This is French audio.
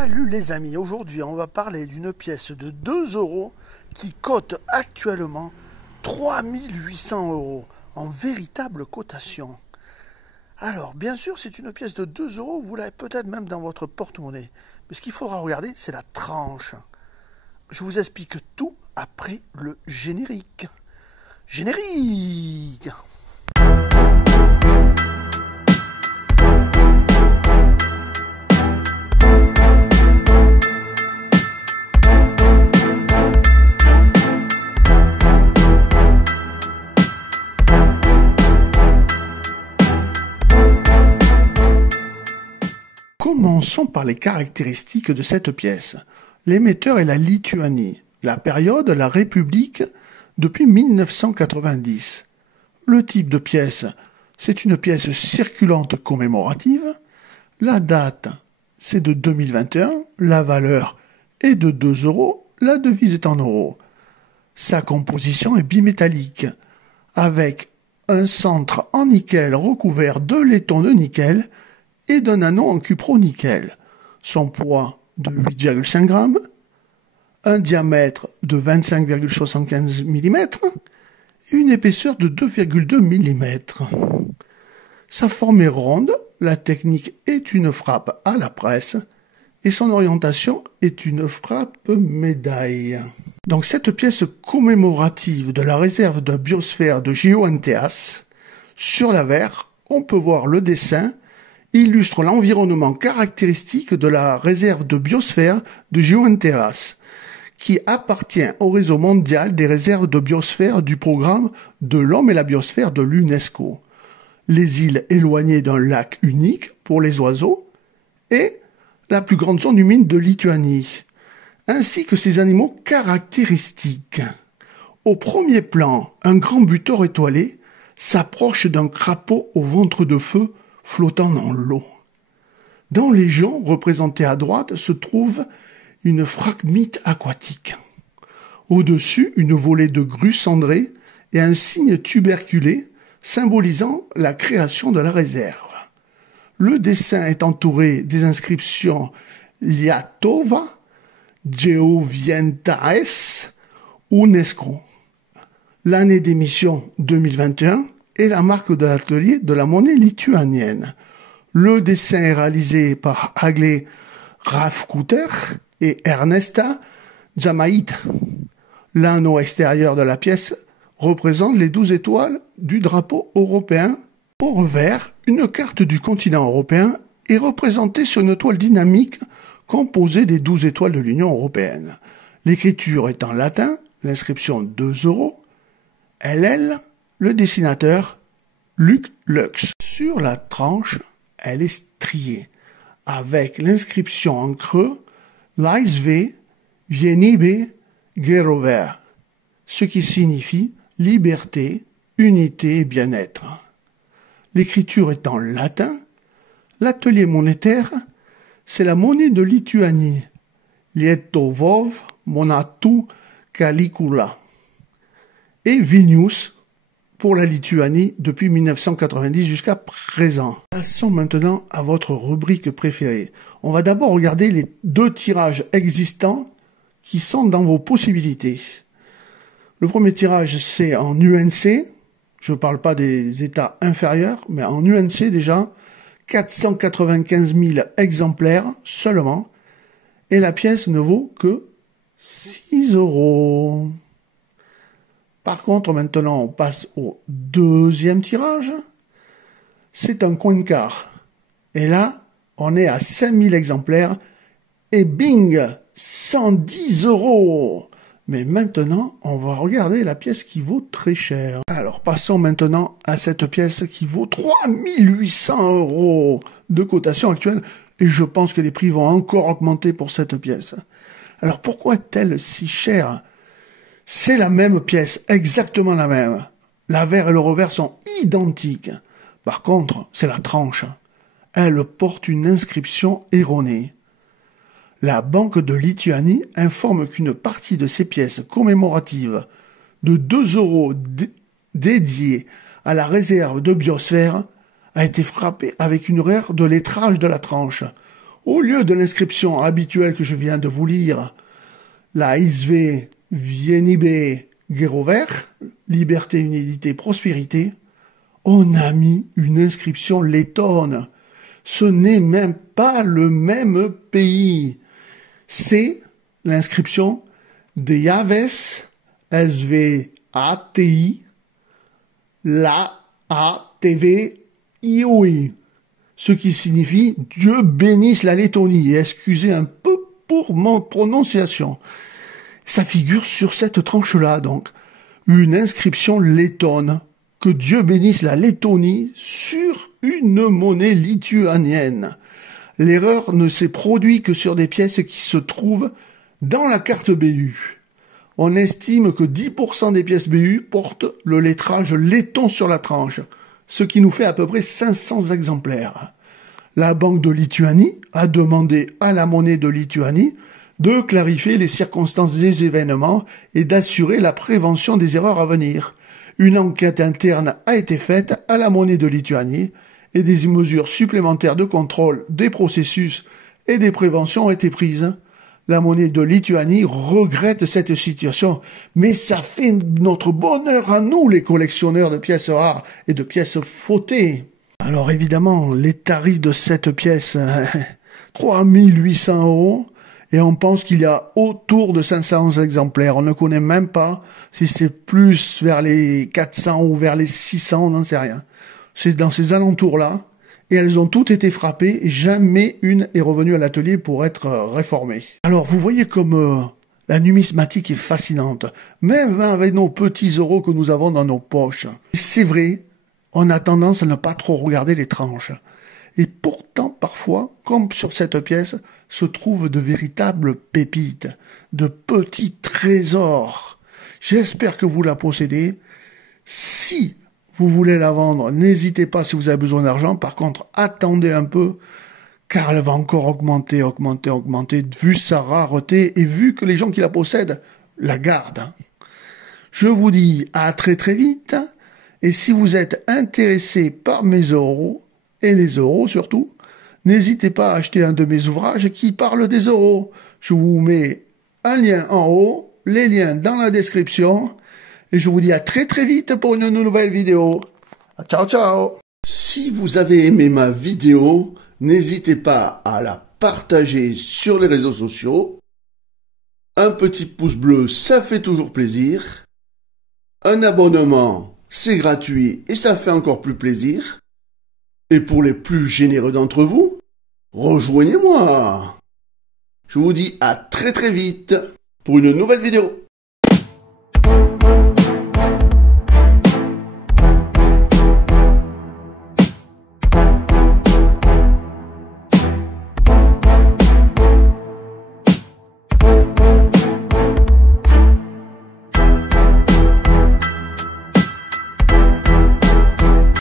Salut les amis, aujourd'hui on va parler d'une pièce de 2 euros qui cote actuellement 3800 euros en véritable cotation. Alors bien sûr c'est une pièce de 2 euros, vous l'avez peut-être même dans votre porte-monnaie, mais ce qu'il faudra regarder c'est la tranche. Je vous explique tout après le générique. Générique! Commençons par les caractéristiques de cette pièce. L'émetteur est la Lituanie. La période, la République, depuis 1990. Le type de pièce, c'est une pièce circulante commémorative. La date, c'est de 2021. La valeur est de 2 euros. La devise est en euros. Sa composition est bimétallique, avec un centre en nickel recouvert de laiton de nickel et d'un anneau en cupro-nickel. Son poids de 8,5 grammes, un diamètre de 25,75 mm et une épaisseur de 2,2 mm. Sa forme est ronde, la technique est une frappe à la presse et son orientation est une frappe médaille. Donc cette pièce commémorative de la réserve de biosphère de GeoNTS, sur l'avers, on peut voir le dessin illustre l'environnement caractéristique de la réserve de biosphère de GeoNTS, qui appartient au réseau mondial des réserves de biosphère du programme de l'homme et la biosphère de l'UNESCO. Les îles éloignées d'un lac unique pour les oiseaux et la plus grande zone humide de Lituanie, ainsi que ses animaux caractéristiques. Au premier plan, un grand butor étoilé s'approche d'un crapaud au ventre de feu flottant dans l'eau. Dans les joncs représentés à droite se trouve une phragmite aquatique. Au-dessus, une volée de grues cendrées et un signe tuberculé symbolisant la création de la réserve. Le dessin est entouré des inscriptions Liatova, GeoNTS, UNESCO. L'année d'émission 2021 et la marque de l'atelier de la monnaie lituanienne. Le dessin est réalisé par Agle Ravkuter et Ernesta Jamaït. L'anneau extérieur de la pièce représente les 12 étoiles du drapeau européen. Au revers, une carte du continent européen est représentée sur une toile dynamique composée des 12 étoiles de l'Union européenne. L'écriture est en latin, l'inscription 2 euros, LL, le dessinateur Luc Lux. Sur la tranche, elle est striée, avec l'inscription en creux Laisve Vienibe Gerover, ce qui signifie liberté, unité et bien-être. L'écriture est en latin. L'atelier monétaire, c'est la monnaie de Lituanie, Lietovov Monatu Kalikula, et Vilnius pour la Lituanie depuis 1990 jusqu'à présent. Passons maintenant à votre rubrique préférée. On va d'abord regarder les 2 tirages existants qui sont dans vos possibilités. Le premier tirage, c'est en UNC. Je ne parle pas des états inférieurs, mais en UNC déjà, 495 000 exemplaires seulement. Et la pièce ne vaut que 6 euros. Par contre, maintenant, on passe au deuxième tirage. C'est un coin quart. Et là, on est à 5000 exemplaires. Et bing, 110 euros. Mais maintenant, on va regarder la pièce qui vaut très cher. Alors, passons maintenant à cette pièce qui vaut 3800 euros de cotation actuelle. Et je pense que les prix vont encore augmenter pour cette pièce. Alors, pourquoi est-elle si chère ? C'est la même pièce, exactement la même. L'avers et le revers sont identiques. Par contre, c'est la tranche. Elle porte une inscription erronée. La Banque de Lituanie informe qu'une partie de ces pièces commémoratives de 2 euros dédiées à la réserve de biosphère a été frappée avec une erreur de lettrage de la tranche. Au lieu de l'inscription habituelle que je viens de vous lire, la ISV Vienibe Guérover, liberté, unité, prospérité, on a mis une inscription lettonne. Ce n'est même pas le même pays. C'est l'inscription de Yaves SVATI La ATV IOI, ce qui signifie Dieu bénisse la Lettonie. Et excusez un peu pour mon prononciation. Ça figure sur cette tranche-là, donc. Une inscription lettonne. Que Dieu bénisse la Lettonie sur une monnaie lituanienne. L'erreur ne s'est produite que sur des pièces qui se trouvent dans la carte BU. On estime que 10% des pièces BU portent le lettrage letton sur la tranche, ce qui nous fait à peu près 500 exemplaires. La Banque de Lituanie a demandé à la monnaie de Lituanie de clarifier les circonstances des événements et d'assurer la prévention des erreurs à venir. Une enquête interne a été faite à la monnaie de Lituanie et des mesures supplémentaires de contrôle des processus et des préventions ont été prises. La monnaie de Lituanie regrette cette situation, mais ça fait notre bonheur à nous, les collectionneurs de pièces rares et de pièces fautées. Alors évidemment, les tarifs de cette pièce, 3800 €, et on pense qu'il y a autour de 500 exemplaires. On ne connaît même pas si c'est plus vers les 400 ou vers les 600, on n'en sait rien. C'est dans ces alentours-là, et elles ont toutes été frappées, et jamais une est revenue à l'atelier pour être réformée. Alors vous voyez comme la numismatique est fascinante, même avec nos petits euros que nous avons dans nos poches. C'est vrai, on a tendance à ne pas trop regarder les tranches. Et pourtant, parfois, comme sur cette pièce, se trouvent de véritables pépites, de petits trésors. J'espère que vous la possédez. Si vous voulez la vendre, n'hésitez pas si vous avez besoin d'argent. Par contre, attendez un peu, car elle va encore augmenter, vu sa rareté et vu que les gens qui la possèdent la gardent. Je vous dis à très très vite. Et si vous êtes intéressé par mes euros, et les euros surtout, n'hésitez pas à acheter un de mes ouvrages qui parle des euros. Je vous mets un lien en haut, les liens dans la description, et je vous dis à très très vite pour une nouvelle vidéo. Ciao ciao. Si vous avez aimé ma vidéo, n'hésitez pas à la partager sur les réseaux sociaux. Un petit pouce bleu, ça fait toujours plaisir. Un abonnement, c'est gratuit et ça fait encore plus plaisir. Et pour les plus généreux d'entre vous, rejoignez-moi. Je vous dis à très très vite pour une nouvelle vidéo.